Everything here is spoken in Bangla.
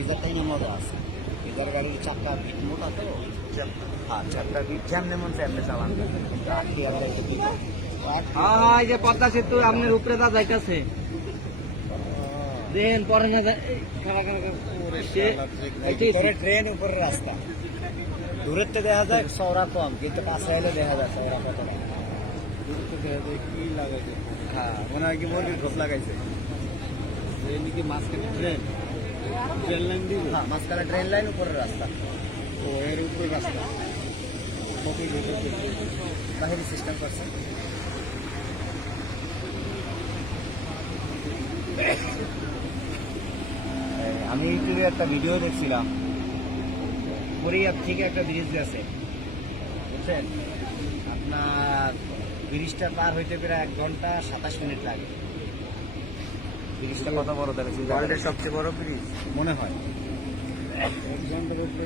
পিজাটাই না মজা আছে। পিজার গাড়ির চাক্কা ভিট মোটা তো হ্যাঁ চাক্কা ভিট যেমনি মন তেমনি চালান। কিন্তু আটটি আমরা একটু পিজা হ্যাঁ এই যে পদ্মা সেতু আপনার উপরে দা যাইতেছে। দেন পরে না ট্রেন উপরে রাস্তা। দূরের তো দেখা যায় চওড়া কম কিন্তু কাছে এলে দেখা যায় চওড়া কতটা কি লাগাইছে? হ্যাঁ মনে হয় কি মন্দির ঢোক লাগাইছে। মাঝখানে ট্রেন ট্রেন লাইন দিবে হ্যাঁ মাঝখানে ট্রেন লাইন উপরে রাস্তা। এর উপরে রাস্তা। বাহিনী সিস্টেম করছে। আমি ইউটিউবে একটা ভিডিও দেখছিলাম। কোরিয়া থেকে একটা ব্রিজ গেছে। বুঝছেন? আপনার ব্রিজটা পার হইতে প্রায় এক ঘণ্টা সাতাশ মিনিট লাগে। ব্রিজটা কত বড় তাহলে? ওয়ার্ল্ডের সবচেয়ে বড় ফ্রিজ মনে হয়।